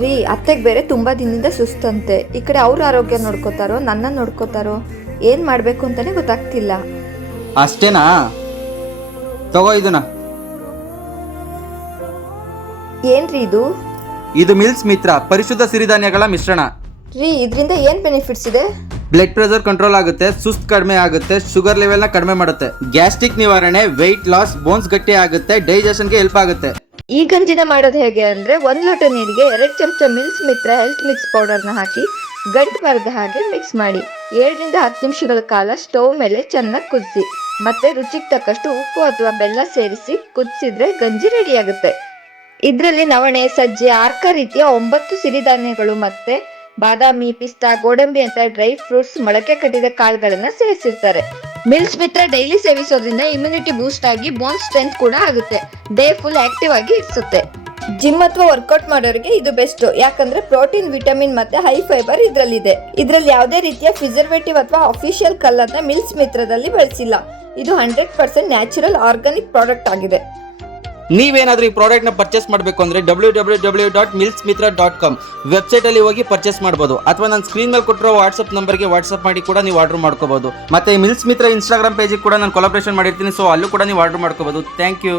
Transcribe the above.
ರೀ ಅತ್ತೆಗೆ ಬೇರೆ ತುಂಬ ದಿನದಿಂದ ಸುಸ್ತಂತೆ. ಈ ಕಡೆ ಅವ್ರ ಆರೋಗ್ಯ ನೋಡ್ಕೋತಾರೋ ನನ್ನ ನೋಡ್ಕೋತಾರೋ ಏನು ಮಾಡಬೇಕು ಅಂತಲೇ ಗೊತ್ತಾಗ್ತಿಲ್ಲ. ಅಷ್ಟೇನಾ? ತಗೋ ಇದನ್ನ. ಏನ್ರಿ ಇದು? ಇದು ಮಿಲ್ಸ್ ಮಿತ್ರ ಪರಿಶುದ್ಧ ಸಿರಿಧಾನ್ಯಗಳ ಮಿಶ್ರಣ. ರೀ ಇದರಿಂದ ಏನು ಬೆನಿಫಿಟ್ಸ್ ಇದೆ? ಬ್ಲಡ್ ಪ್ರೆಷರ್ ಕಂಟ್ರೋಲ್ ಆಗುತ್ತೆ, ಸುಸ್ತು ಕಡಿಮೆ ಆಗುತ್ತೆ, ಶುಗರ್ ಲೆವೆಲ್ನ ಕಡಿಮೆ ಮಾಡುತ್ತೆ, ಗ್ಯಾಸ್ಟ್ರಿಕ್ ನಿವಾರಣೆ, ವೆಯ್ಟ್ ಲಾಸ್, ಬೋನ್ಸ್ ಗಟ್ಟಿ ಆಗುತ್ತೆ, ಡೈಜೆಷನ್ಗೆ ಹೆಲ್ಪ್ ಆಗುತ್ತೆ. ಈ ಗಂಜಿನ ಮಾಡೋದು ಹೇಗೆ ಅಂದರೆ 1 ಲೋಟ ನೀರಿಗೆ 2 ಚಮಚ ಮಿಲ್ಸ್ ಮಿತ್ರ ಹೆಲ್ತ್ ಮಿಕ್ಸ್ ಪೌಡರ್ನ ಹಾಕಿ ಗಂಟು ಬರದ ಹಾಗೆ ಮಿಕ್ಸ್ ಮಾಡಿ 7ರಿಂದ 10 ನಿಮಿಷಗಳ ಕಾಲ ಸ್ಟವ್ ಮೇಲೆ ಚೆನ್ನಾಗಿ ಕುದಿಸಿ ಮತ್ತೆ ರುಚಿಗೆ ತಕ್ಕಷ್ಟು ಉಪ್ಪು ಅಥವಾ ಬೆಲ್ಲ ಸೇರಿಸಿ ಕುದಿಸಿದ್ರೆ ಗಂಜಿ ರೆಡಿಯಾಗುತ್ತೆ. ಇದರಲ್ಲಿ ನವಣೆ, ಸಜ್ಜೆ, ಆರ್ಕ ರೀತಿಯ 9 ಸಿರಿಧಾನ್ಯಗಳು ಮತ್ತೆ ಬಾದಾಮಿ, ಪಿಸ್ತಾ, ಗೋಡಂಬಿ ಅಂತ ಡ್ರೈ ಫ್ರೂಟ್ಸ್, ಮೊಳಕೆ ಕಟ್ಟಿದ ಕಾಳುಗಳನ್ನ ಸೇರಿಸಿರ್ತಾರೆ. ಮಿಲ್ಸ್ ಮಿತ್ರ ಡೈಲಿ ಸೇವಿಸೋದ್ರಿಂದ ಇಮ್ಯುನಿಟಿ ಬೂಸ್ಟ್ ಆಗಿ ಬೋನ್ ಸ್ಟ್ರೆಂತ್ ಕೂಡ ಆಗುತ್ತೆ. ಡೇ ಫುಲ್ ಆಕ್ಟಿವ್ ಆಗಿ ಇರಿಸುತ್ತೆ. ಜಿಮ್ ಅಥವಾ ವರ್ಕೌಟ್ ಮಾಡೋರಿಗೆ ಇದು ಬೆಸ್ಟ್, ಯಾಕಂದ್ರೆ ಪ್ರೋಟೀನ್, ವಿಟಮಿನ್ ಮತ್ತೆ ಹೈ ಫೈಬರ್ ಇದರಲ್ಲಿದೆ. ಇದರಲ್ಲಿ ಯಾವುದೇ ರೀತಿಯ ಪ್ರಿಸರ್ವೇಟಿವ್ ಅಥವಾ ಅಫಿಷಿಯಲ್ ಕಲರ್ನ ಮಿಲ್ಸ್ ಮಿತ್ರದಲ್ಲಿ ಬಳಸಿಲ್ಲ. ಇದು 100% ನ್ಯಾಚುರಲ್ ಆರ್ಗಾನಿಕ್ ಪ್ರಾಡಕ್ಟ್ ಆಗಿದೆ. ನೀವೇನಾದ್ರೂ ಈ ಪ್ರಾಡಕ್ಟ್ ನ ಪರ್ಚೇಸ್ ಮಾಡಬೇಕು ಅಂದ್ರೆ www.milsmitra.com ವೆಬ್ಸೈಟ್ ಅಲ್ಲಿ ಹೋಗಿ ಪರ್ಚೇಸ್ ಮಾಡಬಹುದು, ಅಥವಾ ನಾನು ಸ್ಕ್ರೀನ್ ಮೇಲೆ ಕೊಟ್ಟಿರೋ ವಾಟ್ಸ್ಆಪ್ ನಂಬರ್ಗೆ ವಾಟ್ಸ್ಆಪ್ ಮಾಡಿ ಕೂಡ ನೀವು ಆರ್ಡರ್ ಮಾಡ್ಕೋಬಹುದು. ಮತ್ತೆ ಮಿಲ್ಸ್ ಮಿತ್ರ ಇನ್ಸ್ಟಾಗ್ರಾಮ್ ಪೇಜಿಗೆ ಕೂಡ ನಾನು ಕೊಲಾಬ್ರೇಷನ್ ಮಾಡಿರ್ತೀನಿ, ಸೊ ಅಲ್ಲೂ ಕೂಡ ನೀವು ಆರ್ಡರ್ ಮಾಡ್ಕೋಬಹುದು. Thank you.